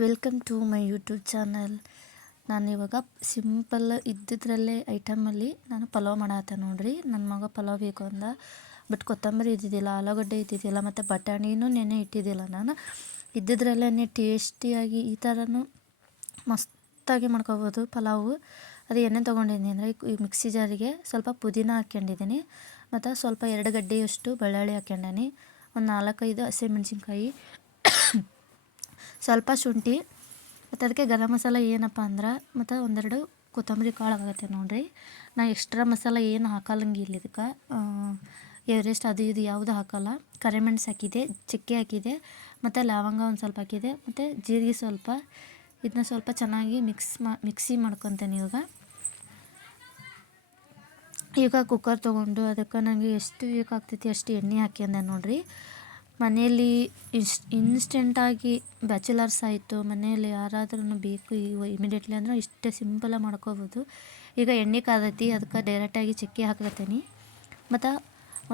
Welcome to my YouTube channel. ನಾನಿವಾಗ simple ಇದ್ದಿದ್ರಲ್ಲೇ ಐಟಮಲ್ಲಿ ನಾನು ಪಲಾವ್ ಮಾಡತ್ತೆ ನೋಡ್ರಿ. ನನ್ನ ಮಗ ಪಲಾವ್ ಬೇಕು ಅಂದ, ಬಟ್ ಕೊತ್ತಂಬರಿ ಇದ್ದಿದ್ದಿಲ್ಲ, ಆಲೂಗಡ್ಡೆ ಇದ್ದಿದ್ದಿಲ್ಲ, ಮತ್ತು ಬಟಾಣಿನೂ ನೆನೆ ಇಟ್ಟಿದ್ದಿಲ್ಲ. ನಾನು ಇದ್ದಿದ್ರಲ್ಲೇ ಟೇಸ್ಟಿಯಾಗಿ ಈ ಥರನೂ ಮಸ್ತಾಗಿ ಮಾಡ್ಕೊಬೋದು ಪಲಾವು. ಅದು ಏನೇನು ತೊಗೊಂಡಿದ್ದೀನಿ ಅಂದರೆ, ಈ ಮಿಕ್ಸಿ ಜಾರಿಗೆ ಸ್ವಲ್ಪ ಪುದೀನ ಹಾಕ್ಕೊಂಡಿದ್ದೀನಿ, ಮತ್ತು ಸ್ವಲ್ಪ 2 ಗಡ್ಡೆಯಷ್ಟು ಬೆಳ್ಳುಳ್ಳಿ ಹಾಕ್ಕೊಂಡೀನಿ, ಒಂದು 4-5 ಹಸಿಮೆಣ್ಸಿನ್ಕಾಯಿ, ಸ್ವಲ್ಪ ಶುಂಠಿ, ಮತ್ತು ಅದಕ್ಕೆ ಗರಂ ಮಸಾಲ ಏನಪ್ಪ ಅಂದ್ರೆ, ಮತ್ತು ಒಂದೆರಡು ಕೊತ್ತಂಬರಿ ಕಾಳು ಆಗುತ್ತೆ ನೋಡಿರಿ. ನಾ ಎಕ್ಸ್ಟ್ರಾ ಮಸಾಲ ಏನು ಹಾಕಲ್ಲಂಗಿಲ್ಲ ಇದಕ್ಕೆ. ಎವರೆಸ್ಟ್ ಅದು ಇದು ಯಾವುದು ಹಾಕಲ್ಲ. ಕರಿಮೆಣಸು ಹಾಕಿದೆ, ಚಕ್ಕೆ ಹಾಕಿದೆ, ಮತ್ತು ಲವಂಗ ಒಂದು ಸ್ವಲ್ಪ ಹಾಕಿದೆ, ಮತ್ತು ಜೀರಿಗೆ ಸ್ವಲ್ಪ. ಇದನ್ನ ಸ್ವಲ್ಪ ಚೆನ್ನಾಗಿ ಮಿಕ್ಸಿ ಮಾಡ್ಕೊತೇನೆ. ಈಗ ಕುಕ್ಕರ್ ತೊಗೊಂಡು ಅದಕ್ಕೆ ನನಗೆ ಎಷ್ಟು ಬೇಕಾಗ್ತೈತಿ ಅಷ್ಟು ಎಣ್ಣೆ ಹಾಕ್ಯಂಡೆ ನೋಡಿರಿ. ಮನೆಯಲ್ಲಿ ಇನ್ಸ್ಟೆಂಟಾಗಿ ಬ್ಯಾಚುಲರ್ಸ್ ಆಯಿತು, ಮನೆಯಲ್ಲಿ ಯಾರಾದ್ರೂ ಬೇಕು ಈಗ ಇಮಿಡಿಯೇಟ್ಲಿ ಅಂದ್ರೆ ಇಷ್ಟೇ ಸಿಂಪಲಾಗಿ ಮಾಡ್ಕೋಬೋದು. ಈಗ ಎಣ್ಣೆ ಕಾದೈತಿ, ಅದಕ್ಕೆ ಡೈರೆಕ್ಟಾಗಿ ಚಕ್ಕೆ ಹಾಕತ್ತೀನಿ, ಮತ್ತು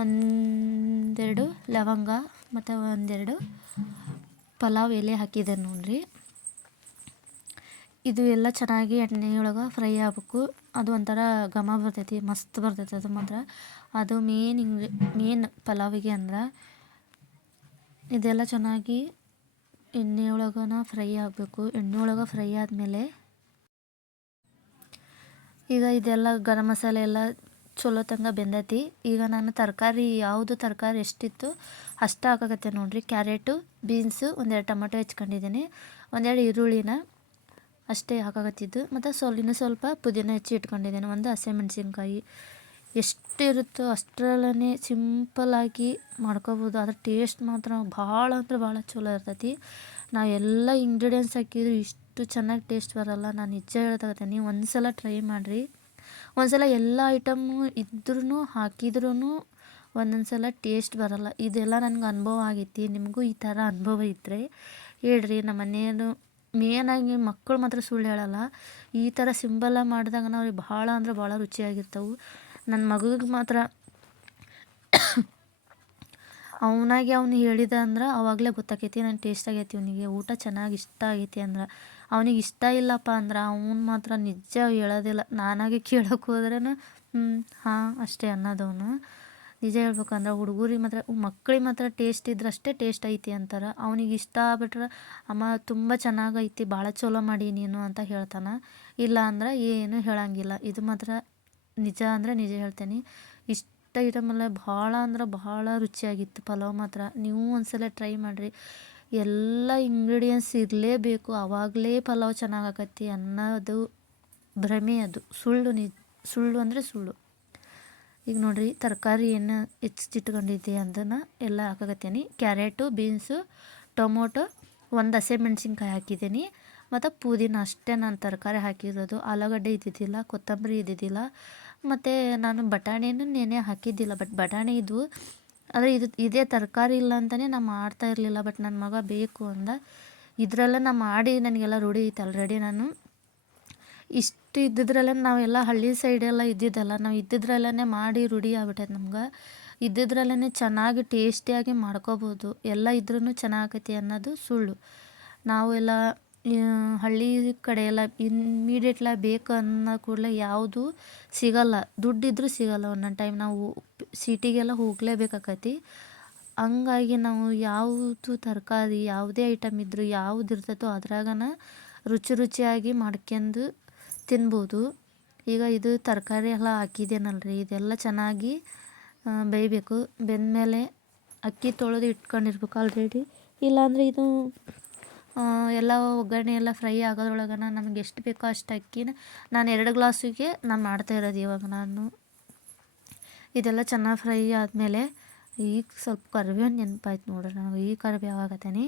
ಒಂದೆರಡು ಲವಂಗ, ಮತ್ತು ಒಂದೆರಡು ಪಲಾವ್ ಎಲೆ ಹಾಕಿದೆ ನೋಡಿರಿ. ಇದು ಎಲ್ಲ ಚೆನ್ನಾಗಿ ಎಣ್ಣೆಯೊಳಗೆ ಫ್ರೈ ಆಗಬೇಕು. ಅದು ಒಂಥರ ಘಮ ಬರ್ತೈತಿ, ಮಸ್ತ್ ಬರ್ತೈತಿ ಅದು ಮಾತ್ರ. ಅದು ಮೇನ್ ಪಲಾವಿಗೆ ಅಂದ್ರೆ ಇದೆಲ್ಲ ಚೆನ್ನಾಗಿ ಎಣ್ಣೆಯೊಳಗನ ಫ್ರೈ ಆಗಬೇಕು. ಎಣ್ಣೆಯೊಳಗೆ ಫ್ರೈ ಆದಮೇಲೆ ಈಗ ಇದೆಲ್ಲ ಗರಂ ಮಸಾಲೆ ಎಲ್ಲ ಚಲೋ ತಂಗ ಬೆಂದೈತಿ. ಈಗ ನಾನು ಯಾವುದು ತರಕಾರಿ ಎಷ್ಟಿತ್ತು ಅಷ್ಟು ಹಾಕಾಕತ್ತೆ ನೋಡಿರಿ. ಕ್ಯಾರೆಟು, ಬೀನ್ಸು, ಒಂದೆರಡು ಟೊಮೆಟೊ ಹೆಚ್ಕೊಂಡಿದ್ದೀನಿ, ಒಂದೆರಡು ಈರುಳ್ಳಿನ ಅಷ್ಟೇ ಹಾಕಾಕತ್ತಿದ್ದು, ಮತ್ತು ಇನ್ನೂ ಸ್ವಲ್ಪ ಪುದೀನ ಹೆಚ್ಚಿ ಇಟ್ಕೊಂಡಿದ್ದೀನಿ, ಒಂದು ಹಸಿಮೆಣ್ಸಿನ್ಕಾಯಿ. ಎಷ್ಟಿರುತ್ತೋ ಅಷ್ಟರಲ್ಲೇ ಸಿಂಪಲ್ಲಾಗಿ ಮಾಡ್ಕೋಬೋದು. ಅದ್ರ ಟೇಸ್ಟ್ ಮಾತ್ರ ಭಾಳ ಅಂದ್ರೆ ಭಾಳ ಚಲೋ ಇರ್ತೈತಿ. ನಾವು ಎಲ್ಲ ಇಂಗ್ರೀಡಿಯೆಂಟ್ಸ್ ಹಾಕಿದ್ರು ಇಷ್ಟು ಚೆನ್ನಾಗಿ ಟೇಸ್ಟ್ ಬರೋಲ್ಲ. ನಾನು ನಿಜ ಹೇಳ್ತಾಗತ್ತೀನಿ, ನೀವು ಒಂದು ಸಲ ಟ್ರೈ ಮಾಡಿರಿ. ಒಂದು ಸಲ ಎಲ್ಲ ಐಟಮು ಇದ್ರೂ ಹಾಕಿದ್ರೂ ಒಂದೊಂದು ಸಲ ಟೇಸ್ಟ್ ಬರೋಲ್ಲ. ಇದೆಲ್ಲ ನನಗೆ ಅನುಭವ ಆಗೈತಿ. ನಿಮಗೂ ಈ ಥರ ಅನುಭವ ಇದ್ದರೆ ಹೇಳ್ರಿ. ನಮ್ಮ ಮನೆಯಲ್ಲೂ ಮೇನಾಗಿ ಮಕ್ಕಳು ಮಾತ್ರ ಸುಳ್ಳು ಹೇಳಲ್ಲ. ಈ ಥರ ಸಿಂಪಲ್ಲಾಗಿ ಮಾಡಿದಾಗ ಅವ್ರಿಗೆ ಭಾಳ ಅಂದ್ರೆ ಭಾಳ ರುಚಿಯಾಗಿರ್ತವೆ. ನನ್ನ ಮಗುಗೆ ಮಾತ್ರ ಅವನು ಹೇಳಿದ ಅಂದ್ರೆ ಆವಾಗಲೇ ಗೊತ್ತಾಕೈತಿ ನಾನು ಟೇಸ್ಟ್ ಆಗೈತಿ, ಇವನಿಗೆ ಊಟ ಚೆನ್ನಾಗಿ ಇಷ್ಟ ಆಗೈತಿ ಅಂದ್ರೆ. ಅವನಿಗೆ ಇಷ್ಟ ಇಲ್ಲಪ್ಪ ಅಂದ್ರೆ ಅವನು ಮಾತ್ರ ನಿಜ ಹೇಳೋದಿಲ್ಲ. ನಾನಾಗೆ ಕೇಳೋಕೆ ಹೋದ್ರೂ ಹಾಂ ಅಷ್ಟೇ ಅನ್ನೋದವನು. ನಿಜ ಹೇಳ್ಬೇಕಂದ್ರೆ ಹುಡುಗರಿಗೆ ಮಾತ್ರ, ಮಕ್ಕಳಿಗೆ ಮಾತ್ರ ಟೇಸ್ಟ್ ಇದ್ರೆ ಅಷ್ಟೇ ಟೇಸ್ಟ್ ಐತಿ ಅಂತಾರೆ. ಅವನಿಗೆ ಇಷ್ಟ ಆಗ್ಬಿಟ್ರೆ ಅಮ್ಮ ತುಂಬ ಚೆನ್ನಾಗೈತಿ, ಭಾಳ ಚಲೋ ಮಾಡಿ ನೀನು ಅಂತ ಹೇಳ್ತಾನೆ. ಇಲ್ಲ ಅಂದ್ರೆ ಏನು ಹೇಳೋಂಗಿಲ್ಲ. ಇದು ಮಾತ್ರ ನಿಜ ಅಂದರೆ ನಿಜ ಹೇಳ್ತೇನೆ. ಇಷ್ಟ ಐಟಮೆಲ್ಲ ಭಾಳ ಅಂದ್ರೆ ಭಾಳ ರುಚಿಯಾಗಿತ್ತು ಪಲಾವ್ ಮಾತ್ರ. ನೀವು ಒಂದ್ಸಲ ಟ್ರೈ ಮಾಡಿರಿ. ಎಲ್ಲ ಇಂಗ್ರೀಡಿಯೆಂಟ್ಸ್ ಇರಲೇಬೇಕು, ಆವಾಗಲೇ ಪಲಾವ್ ಚೆನ್ನಾಗಾಕತಿ ಅನ್ನೋದು ಭ್ರಮೆ. ಅದು ಸುಳ್ಳು ಅಂದರೆ ಸುಳ್ಳು. ಈಗ ನೋಡಿರಿ, ತರಕಾರಿ ಏನು ಹೆಚ್ಚಿಟ್ಕೊಂಡಿದ್ದೆ ಅದನ್ನು ಎಲ್ಲ ಹಾಕಾಕತ್ತೀನಿ. ಕ್ಯಾರೆಟು, ಬೀನ್ಸು, ಟೊಮೊಟೊ, ಒಂದು ಹಸಿಮೆಣ್ಸಿನ್ಕಾಯಿ ಹಾಕಿದ್ದೀನಿ, ಮತ್ತು ಪುದೀನ ಅಷ್ಟೇ ನಾನು ತರಕಾರಿ ಹಾಕಿರೋದು. ಆಲೂಗಡ್ಡೆ ಇದ್ದಿದ್ದಿಲ್ಲ, ಕೊತ್ತಂಬರಿ ಇದ್ದಿದ್ದಿಲ್ಲ, ಮತ್ತು ನಾನು ಬಟಾಣಿನೂ ನೆನೆ ಹಾಕಿದ್ದಿಲ್ಲ. ಬಟ್ ಬಟಾಣಿ ಇದ್ವು, ಆದರೆ ಇದೇ ತರಕಾರಿ ಇಲ್ಲ ಅಂತಲೇ ನಾನು ಮಾಡ್ತಾ ಇರಲಿಲ್ಲ. ಬಟ್ ನನ್ನ ಮಗ ಬೇಕು ಅಂದ. ಇದರಲ್ಲೇ ನಾನು ಮಾಡಿ ನನಗೆಲ್ಲ ರೂಢಿ ಐತೆ ಆಲ್ರೆಡಿ. ನಾನು ಇಷ್ಟು ಇದ್ದಿದ್ರಲ್ಲೇ ನಾವೆಲ್ಲ ಹಳ್ಳಿ ಸೈಡೆಲ್ಲ ಇದ್ದಿದ್ದಲ್ಲ, ನಾವು ಇದ್ದಿದ್ರಲ್ಲೇ ಮಾಡಿ ರೂಢಿ ಆಗ್ಬಿಟ್ಟೈತೆ ನಮ್ಗೆ. ಇದ್ದಿದ್ರಲ್ಲೇ ಚೆನ್ನಾಗಿ ಟೇಸ್ಟಿಯಾಗಿ ಮಾಡ್ಕೋಬೋದು. ಎಲ್ಲ ಇದ್ರೂ ಚೆನ್ನಾಗೈತಿ ಅನ್ನೋದು ಸುಳ್ಳು. ನಾವೆಲ್ಲ ಹಳ್ಳಿ ಕಡೆ ಎಲ್ಲ ಇಮ್ಮಿಡಿಯೇಟ್ಲ ಬೇಕು ಅನ್ನೋ ಕೂಡಲೇ ಯಾವುದು ಸಿಗಲ್ಲ, ದುಡ್ಡಿದ್ರೂ ಸಿಗಲ್ಲ. ಒಂದೊಂದು ಟೈಮ್ ನಾವು ಸಿಟಿಗೆಲ್ಲ ಹೋಗಲೇಬೇಕಾಕತಿ. ಹಂಗಾಗಿ ನಾವು ಯಾವುದು ತರಕಾರಿ ಯಾವುದೇ ಐಟಮ್ ಇದ್ದರೂ ಯಾವುದು ಇರ್ತೈತೋ ಅದ್ರಾಗನ ರುಚಿಯಾಗಿ ಮಾಡ್ಕೊಂಡು ತಿನ್ಬೋದು. ಈಗ ಇದು ತರಕಾರಿ ಎಲ್ಲ ಹಾಕಿದ್ದೇನಲ್ರಿ, ಇದೆಲ್ಲ ಚೆನ್ನಾಗಿ ಬೇಯಬೇಕು. ಬೆಂದಮೇಲೆ ಅಕ್ಕಿ ತೊಳೆದು ಇಟ್ಕೊಂಡಿರ್ಬೇಕು ಆಲ್ರೆಡಿ. ಇಲ್ಲಾಂದರೆ ಇದು ಎಲ್ಲ ಒಗ್ಗರಣೆ ಎಲ್ಲ ಫ್ರೈ ಆಗೋದ್ರೊಳಗೆ ನಮಗೆ ಎಷ್ಟು ಬೇಕೋ ಅಷ್ಟು ಅಕ್ಕಿನ ನಾನು 2 ಗ್ಲಾಸಿಗೆ ನಾನು ಮಾಡ್ತಾಯಿರೋದು. ಇವಾಗ ನಾನು ಇದೆಲ್ಲ ಚೆನ್ನಾಗಿ ಫ್ರೈ ಆದಮೇಲೆ ಈಗ ಸ್ವಲ್ಪ ಕರಿಬೇವು ನೆನಪಾಯ್ತು ನೋಡ್ರಿ, ನನಗೆ ಈ ಕರಿಬೇವು ಆಗತ್ತೀನಿ.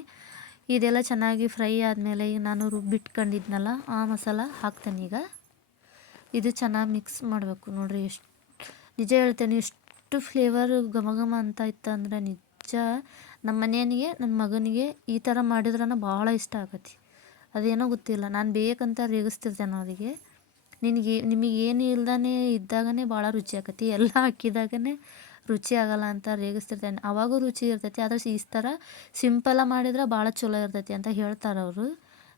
ಇದೆಲ್ಲ ಚೆನ್ನಾಗಿ ಫ್ರೈ ಆದಮೇಲೆ ಈಗ ನಾನು ರುಬ್ಬಿಟ್ಕೊಂಡಿದ್ನಲ್ಲ ಆ ಮಸಾಲ ಹಾಕ್ತೇನೆ. ಈಗ ಇದು ಚೆನ್ನಾಗಿ ಮಿಕ್ಸ್ ಮಾಡಬೇಕು ನೋಡಿರಿ. ನಿಜ ಹೇಳ್ತೇನೆ, ಎಷ್ಟು ಫ್ಲೇವರ್ ಘಮ ಘಮ ಅಂತ ಇತ್ತು ಅಂದರೆ ನಿಜ. ನಮ್ಮ ಮನೆಯವನಿಗೆ, ನನ್ನ ಮಗನಿಗೆ ಈ ಥರ ಮಾಡಿದ್ರನ ಭಾಳ ಇಷ್ಟ ಆಗತ್ತೆ. ಅದೇನೋ ಗೊತ್ತಿಲ್ಲ, ನಾನು ಬೇಕಂತ ರೇಗಿಸ್ತಿರ್ತೇನೆ ಅವರಿಗೆ. ನಿಮಗೆ ಏನು ಇಲ್ದೇ ಇದ್ದಾಗನೇ ಭಾಳ ರುಚಿ ಆಕತಿ, ಎಲ್ಲ ಹಾಕಿದಾಗನೇ ರುಚಿ ಆಗಲ್ಲ ಅಂತ ರೇಗಿಸ್ತಿರ್ತೇನೆ. ಅವಾಗೂ ರುಚಿ ಇರ್ತೈತಿ, ಆದರೆ ಈ ಥರ ಸಿಂಪಲಾಗಿ ಮಾಡಿದ್ರೆ ಭಾಳ ಚಲೋ ಇರ್ತೈತಿ ಅಂತ ಹೇಳ್ತಾರೆ ಅವರು.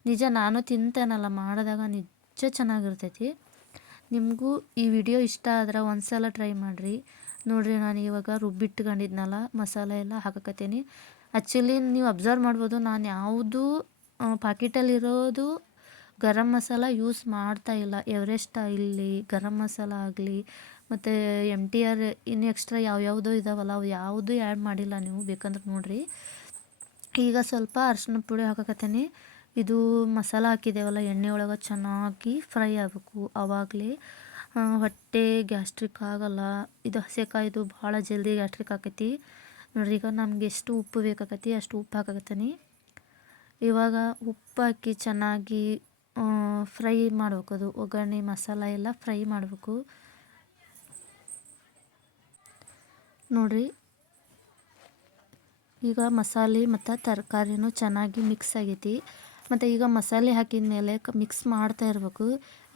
ನಿಜ ನಾನು ತಿಂತೇನಲ್ಲ ಮಾಡಿದಾಗ ನಿಜ ಚೆನ್ನಾಗಿರ್ತೈತಿ. ನಿಮಗೂ ಈ ವಿಡಿಯೋ ಇಷ್ಟ ಆದ್ರೆ ಒಂದ್ಸಲ ಟ್ರೈ ಮಾಡಿರಿ. ನೋಡಿರಿ ನಾನು ಇವಾಗ ರುಬ್ಬಿಟ್ಕೊಂಡಿದ್ನಲ್ಲ ಮಸಾಲೆ ಎಲ್ಲ ಹಾಕಕತ್ತೀನಿ. ಆ್ಯಕ್ಚುಲಿ ನೀವು ಅಬ್ಸರ್ವ್ ಮಾಡ್ಬೋದು ನಾನು ಯಾವುದೂ ಪಾಕಿಟಲ್ಲಿರೋದು ಗರಂ ಮಸಾಲ ಯೂಸ್ ಮಾಡ್ತಾ ಇಲ್ಲ. ಎವರೆಸ್ಟ್ ಆಗಲಿ, ಗರಂ ಮಸಾಲ ಆಗಲಿ, ಮತ್ತು MTR ಇನ್ನು ಎಕ್ಸ್ಟ್ರಾ ಯಾವ್ಯಾವುದೋ ಇದಾವಲ್ಲ ಅವು ಯಾವುದೂ ಆ್ಯಡ್ ಮಾಡಿಲ್ಲ. ನೀವು ಬೇಕಂದ್ರೆ ನೋಡಿರಿ. ಈಗ ಸ್ವಲ್ಪ ಅರಿಶಿನ ಪುಡಿ ಹಾಕಕತ್ತೀನಿ. ಇದು ಮಸಾಲ ಹಾಕಿದ್ದೇವಲ್ಲ ಎಣ್ಣೆ ಒಳಗೆ ಚೆನ್ನಾಗಿ ಫ್ರೈ ಆಗಬೇಕು. ಆವಾಗಲೇ ಹೊಟ್ಟೆ ಗ್ಯಾಸ್ಟ್ರಿಕ್ ಆಗಲ್ಲ. ಇದು ಹಸೆಕಾಯ್ದು ಭಾಳ ಜಲ್ದಿ ಗ್ಯಾಸ್ಟ್ರಿಕ್ ಆಕೈತಿ. ನೋಡ್ರಿ ಈಗ ನಮ್ಗೆ ಎಷ್ಟು ಉಪ್ಪು ಬೇಕಾಕತಿ ಅಷ್ಟು ಉಪ್ಪು ಹಾಕಕತ್ತೀನಿ. ಇವಾಗ ಉಪ್ಪು ಹಾಕಿ ಚೆನ್ನಾಗಿ ಫ್ರೈ ಮಾಡ್ಬೇಕು. ಅದು ಒಗ್ಗರಣೆ ಮಸಾಲ ಎಲ್ಲ ಫ್ರೈ ಮಾಡಬೇಕು. ನೋಡಿರಿ ಈಗ ಮಸಾಲೆ ಮತ್ತು ತರಕಾರಿನೂ ಚೆನ್ನಾಗಿ ಮಿಕ್ಸ್ ಆಗೈತಿ. ಮತ್ತು ಈಗ ಮಸಾಲೆ ಹಾಕಿದ ಮೇಲೆ ಮಿಕ್ಸ್ ಮಾಡ್ತಾ ಇರಬೇಕು.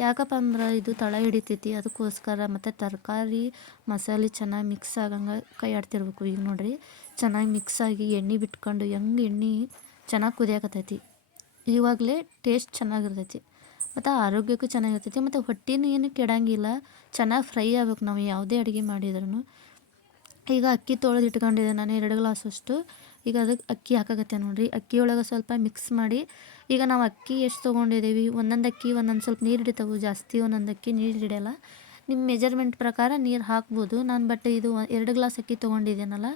ಯಾಕಪ್ಪ ಅಂದ್ರೆ ಇದು ತಳ ಹಿಡಿತೈತಿ, ಅದಕ್ಕೋಸ್ಕರ. ಮತ್ತು ತರಕಾರಿ ಮಸಾಲೆ ಚೆನ್ನಾಗಿ ಮಿಕ್ಸ್ ಆಗಂಗೆ ಕೈ ಆಡ್ತಿರ್ಬೇಕು. ಈಗ ನೋಡಿರಿ ಚೆನ್ನಾಗಿ ಮಿಕ್ಸ್ ಆಗಿ ಎಣ್ಣೆ ಬಿಟ್ಕೊಂಡು ಎಣ್ಣೆ ಚೆನ್ನಾಗಿ ಕುದಿಯಾಕತ್ತೈತಿ. ಇವಾಗಲೇ ಟೇಸ್ಟ್ ಚೆನ್ನಾಗಿರ್ತೈತಿ ಮತ್ತು ಆರೋಗ್ಯಕ್ಕೂ ಚೆನ್ನಾಗಿರ್ತೈತಿ. ಮತ್ತು ಹೊಟ್ಟೆನೂ ಏನು ಕೆಡಂಗಿಲ್ಲ. ಚೆನ್ನಾಗಿ ಫ್ರೈ ಆಗ್ಬೇಕು ನಾವು ಯಾವುದೇ ಅಡುಗೆ ಮಾಡಿದ್ರೂ. ಈಗ ಅಕ್ಕಿ ತೊಳೆದು ಇಟ್ಕೊಂಡಿದ್ದೆ ನಾನು 2 ಗ್ಲಾಸಷ್ಟು. ಈಗ ಅದಕ್ಕೆ ಅಕ್ಕಿ ಹಾಕಕತ್ತೆ ನೋಡಿರಿ. ಅಕ್ಕಿ ಒಳಗೆ ಸ್ವಲ್ಪ ಮಿಕ್ಸ್ ಮಾಡಿ, ಈಗ ನಾವು ಅಕ್ಕಿ ಎಷ್ಟು ತೊಗೊಂಡಿದ್ದೀವಿ, ಒಂದೊಂದು ಅಕ್ಕಿ ಒಂದೊಂದು ಸ್ವಲ್ಪ ನೀರು ಹಿಡಿತಾವೆ ಜಾಸ್ತಿ, ಒಂದೊಂದು ಅಕ್ಕಿ ನೀರು ಹಿಡಿಯಲ್ಲ. ನಿಮ್ಮ ಮೆಜರ್ಮೆಂಟ್ ಪ್ರಕಾರ ನೀರು ಹಾಕ್ಬೋದು. ನಾನು ಬಟ್ ಇದು 2 ಗ್ಲಾಸ್ ಅಕ್ಕಿ ತೊಗೊಂಡಿದ್ದೀನಲ್ಲ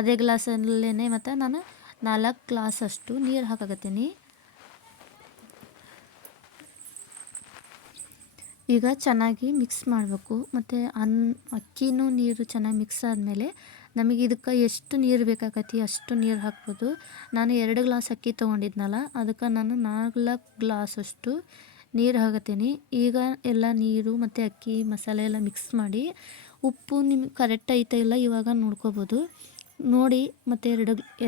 ಅದೇ ಗ್ಲಾಸಲ್ಲೇ ಮತ್ತು ನಾನು 4 ಗ್ಲಾಸಷ್ಟು ನೀರು ಹಾಕಕತ್ತೀನಿ. ಈಗ ಚೆನ್ನಾಗಿ ಮಿಕ್ಸ್ ಮಾಡಬೇಕು. ಮತ್ತು ಅಕ್ಕಿನೂ ನೀರು ಚೆನ್ನಾಗಿ ಮಿಕ್ಸ್ ಆದಮೇಲೆ ನಮಗೆ ಇದಕ್ಕೆ ಎಷ್ಟು ನೀರು ಬೇಕಾಗತ್ತೆ ಅಷ್ಟು ನೀರು ಹಾಕ್ಬೋದು. ನಾನು 2 ಗ್ಲಾಸ್ ಅಕ್ಕಿ ತೊಗೊಂಡಿದ್ನಲ್ಲ ಅದಕ್ಕೆ ನಾನು 4 ಗ್ಲಾಸಷ್ಟು ನೀರು ಹಾಕತ್ತೀನಿ. ಈಗ ಎಲ್ಲ ನೀರು ಮತ್ತು ಅಕ್ಕಿ ಮಸಾಲೆ ಎಲ್ಲ ಮಿಕ್ಸ್ ಮಾಡಿ ಉಪ್ಪು ನಿಮಗೆ ಕರೆಕ್ಟ್ ಐತಾ ಇಲ್ಲ ಇವಾಗ ನೋಡ್ಕೋಬೋದು. ನೋಡಿ ಮತ್ತು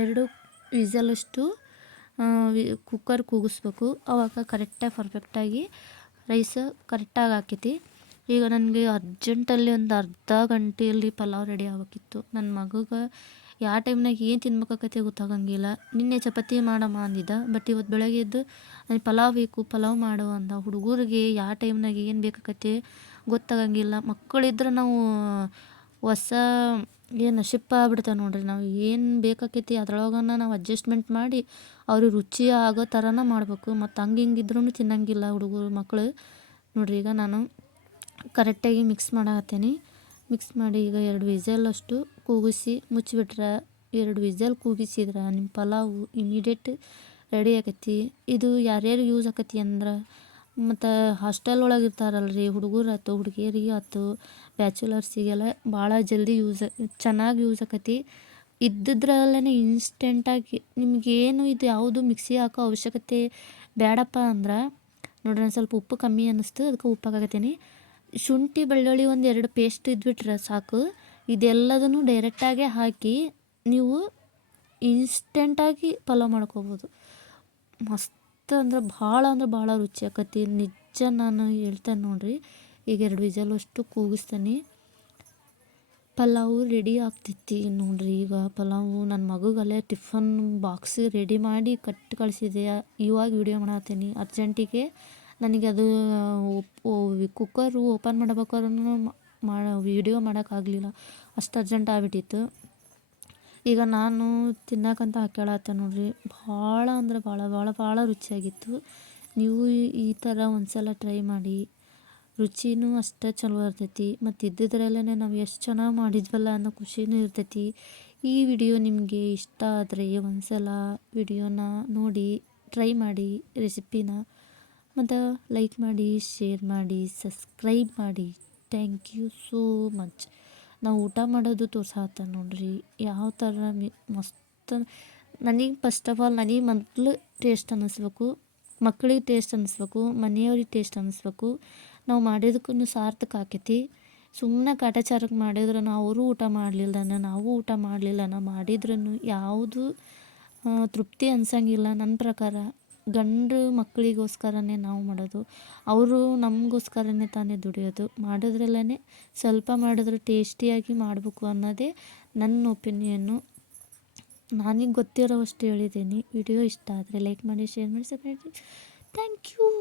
ಎರಡು ವಿಸಲಷ್ಟು ಕುಕ್ಕರ್ ಕೂಗಿಸ್ಬೇಕು. ಆವಾಗ ಕರೆಕ್ಟಾಗಿ ಪರ್ಫೆಕ್ಟಾಗಿ ರೈಸ್ ಕರೆಕ್ಟಾಗಿ ಹಾಕೈತಿ. ಈಗ ನನಗೆ ಅರ್ಜೆಂಟಲ್ಲಿ ಒಂದು ಅರ್ಧ ಗಂಟೆಯಲ್ಲಿ ಪಲಾವ್ ರೆಡಿ ಆಗಬೇಕಿತ್ತು. ನನ್ನ ಮಗುಗೆ ಯಾವ ಟೈಮ್ನಾಗ ಏನು ತಿನ್ಬೇಕಾಗತ್ತೆ ಗೊತ್ತಾಗಂಗಿಲ್ಲ. ನಿನ್ನೆ ಚಪಾತಿ ಮಾಡಮ್ಮ ಅಂದಿದ್ದ, ಬಟ್ ಇವತ್ತು ಬೆಳಗ್ಗೆ ಎದ್ದು ನನಗೆ ಪಲಾವ್ ಬೇಕು, ಪಲಾವ್ ಮಾಡು ಅಂದ. ಹುಡುಗರಿಗೆ ಯಾವ ಟೈಮ್ನಾಗ ಏನು ಬೇಕಾಗತ್ತೆ ಗೊತ್ತಾಗಂಗಿಲ್ಲ. ಮಕ್ಕಳಿದ್ರೆ ನಾವು ಹೊಸ ಏನು ಶಿಪ್ಪ ಆಗ್ಬಿಡ್ತಾವೆ ನೋಡ್ರಿ. ನಾವು ಏನು ಬೇಕಾಕೈತಿ ಅದ್ರೊಳಗನ ನಾವು ಅಡ್ಜಸ್ಟ್ಮೆಂಟ್ ಮಾಡಿ ಅವ್ರಿಗೆ ರುಚಿ ಆಗೋ ಥರನ ಮಾಡಬೇಕು. ಮತ್ತು ಹಂಗೆ ಹಿಂಗಿದ್ರೂ ತಿನ್ನಂಗಿಲ್ಲ ಹುಡುಗರು ಮಕ್ಕಳು. ನೋಡಿರಿ ಈಗ ನಾನು ಕರೆಕ್ಟಾಗಿ ಮಿಕ್ಸ್ ಮಾಡತ್ತೀನಿ. ಮಿಕ್ಸ್ ಮಾಡಿ ಈಗ 2 ವಿಸಲಷ್ಟು ಕೂಗಿಸಿ ಮುಚ್ಚಿಬಿಟ್ರೆ, 2 ವಿಸಲ್ ಕೂಗಿಸಿದ್ರೆ ನಿಮ್ಮ ಪಲಾವು ಇಮಿಡಿಯೇಟ್ ರೆಡಿ ಆಕೈತಿ. ಇದು ಯಾರ್ಯಾರು ಯೂಸ್ ಆಕತಿ ಅಂದ್ರೆ ಮತ್ತು ಹಾಸ್ಟೆಲ್ ಒಳಗೆ ಇರ್ತಾರಲ್ರಿ ಹುಡುಗರು ಆಯ್ತು ಹುಡುಗಿಯರಿಗೆ ಆಯ್ತು ಬ್ಯಾಚುಲರ್ಸಿಗೆಲ್ಲ ಭಾಳ ಜಲ್ದಿ ಚೆನ್ನಾಗಿ ಯೂಸ್ ಆಕತಿ. ಇದ್ದಿದ್ರಲ್ಲೇ ಇನ್ಸ್ಟೆಂಟಾಗಿ ನಿಮಗೇನು ಇದು ಯಾವುದು ಮಿಕ್ಸಿ ಹಾಕೋ ಅವಶ್ಯಕತೆ ಬೇಡಪ್ಪ ಅಂದ್ರೆ ನೋಡ್ರಿ. ನಾನು ಸ್ವಲ್ಪ ಉಪ್ಪು ಕಮ್ಮಿ ಅನ್ನಿಸ್ತು ಅದಕ್ಕೆ ಉಪ್ಪು ಹಾಕತ್ತೀನಿ. ಶುಂಠಿ ಬೆಳ್ಳುಳ್ಳಿ 1-2 ಪೇಸ್ಟ್ ಇದ್ಬಿಟ್ರೆ ಸಾಕು. ಇದೆಲ್ಲದನ್ನು ಡೈರೆಕ್ಟಾಗೆ ಹಾಕಿ ನೀವು ಇನ್ಸ್ಟೆಂಟಾಗಿ ಪಲಾವ್ ಮಾಡ್ಕೋಬೋದು. ಮಸ್ತ್ ಅಂದ್ರೆ ಭಾಳ ರುಚಿ ಆಕತಿ. ನಿಜ ನಾನು ಹೇಳ್ತೇನೆ ನೋಡಿರಿ. ಈಗ 2 ವಿಸಲಷ್ಟು ಕೂಗಿಸ್ತೀನಿ. ಪಲಾವು ರೆಡಿ ಆಗ್ತೈತಿ ನೋಡಿರಿ. ಈಗ ಪಲಾವು ನನ್ನ ಮಗುಗಲ್ಲೇ ಟಿಫನ್ ಬಾಕ್ಸಿಗೆ ರೆಡಿ ಮಾಡಿ ಕಟ್ಟಿ ಕಳಿಸಿದೆ. ಇವಾಗ ವಿಡಿಯೋ ಮಾಡತ್ತೀನಿ ಅರ್ಜೆಂಟಿಗೆ. ನನಗೆ ಅದು ಕುಕ್ಕರು ಓಪನ್ ಮಾಡ್ಬೇಕಾದ್ರೂ ವಿಡಿಯೋ ಮಾಡೋಕ್ಕಾಗಲಿಲ್ಲ, ಅಷ್ಟು ಅರ್ಜೆಂಟ್ ಆಗಿಬಿಟ್ಟಿತ್ತು. ಈಗ ನಾನು ತಿನ್ನಕ್ಕಂತ ಹಾಕ್ಯಾಳತ್ತೆ ನೋಡಿರಿ. ಭಾಳ ಅಂದ್ರೆ ಭಾಳ ರುಚಿಯಾಗಿತ್ತು. ನೀವು ಈ ಥರ ಒಂದ್ಸಲ ಟ್ರೈ ಮಾಡಿ. ರುಚಿನೂ ಅಷ್ಟೇ ಚಲೋ ಇರ್ತೈತಿ. ಮತ್ತು ಇದ್ದಿದ್ರಲ್ಲೇ ನಾವು ಎಷ್ಟು ಚೆನ್ನಾಗಿ ಮಾಡಿದ್ವಲ್ಲ ಅನ್ನೋ ಖುಷಿನೂ ಇರ್ತೈತಿ. ಈ ವಿಡಿಯೋ ನಿಮಗೆ ಇಷ್ಟ ಆದರೆ ಒಂದ್ಸಲ ವಿಡಿಯೋನ ನೋಡಿ ಟ್ರೈ ಮಾಡಿ ರೆಸಿಪಿನ. ಮತ್ತು ಲೈಕ್ ಮಾಡಿ, ಶೇರ್ ಮಾಡಿ, ಸಬ್ಸ್ಕ್ರೈಬ್ ಮಾಡಿ. Thank you so much. ನಾವು ಊಟ ಮಾಡೋದು ತೋರ್ಸಾತ್ತ ನೋಡ್ರಿ ಯಾವ ಥರ ಮಸ್ತ್. ನನಗೆ ಫಸ್ಟ್ ಆಫ್ ಆಲ್ ನನಗೆ ಮೊದಲು ಟೇಸ್ಟ್ ಅನ್ನಿಸ್ಬೇಕು, ಮಕ್ಕಳಿಗೆ ಟೇಸ್ಟ್ ಅನ್ನಿಸ್ಬೇಕು, ಮನೆಯವ್ರಿಗೆ ಟೇಸ್ಟ್ ಅನ್ನಿಸ್ಬೇಕು. ನಾವು ಮಾಡಿದಕ್ಕೂ ಸಾರ್ಥಕ ಆಕೈತಿ. ಸುಮ್ಮನೆ ಕಾಟಾಚಾರಕ್ಕೆ ಮಾಡಿದ್ರೂ ಅವರು ಊಟ ಮಾಡಲಿಲ್ಲನ ನಾವು ಊಟ ಮಾಡಲಿಲ್ಲನ ಮಾಡಿದ್ರೂ ಯಾವುದು ತೃಪ್ತಿ ಅನ್ಸಂಗಿಲ್ಲ. ನನ್ನ ಪ್ರಕಾರ ಗಂಡು ಮಕ್ಕಳಿಗೋಸ್ಕರನೇ ನಾವು ಮಾಡೋದು, ಅವರು ನಮಗೋಸ್ಕರನೇ ತಾನೇ ದುಡಿಯೋದು. ಮಾಡಿದ್ರಲ್ಲೇ ಸ್ವಲ್ಪ ಮಾಡಿದ್ರು ಟೇಸ್ಟಿಯಾಗಿ ಮಾಡಬೇಕು ಅನ್ನೋದೇ ನನ್ನ ಒಪಿನಿಯನ್ನು. ನನಗೆ ಗೊತ್ತಿರೋವಷ್ಟು ಹೇಳಿದ್ದೀನಿ. ವಿಡಿಯೋ ಇಷ್ಟ ಆದರೆ ಲೈಕ್ ಮಾಡಿ, ಶೇರ್ ಮಾಡಿ, ಸಬ್ಸ್ಕ್ರೈಬ್ ಮಾಡಿ. Thank you.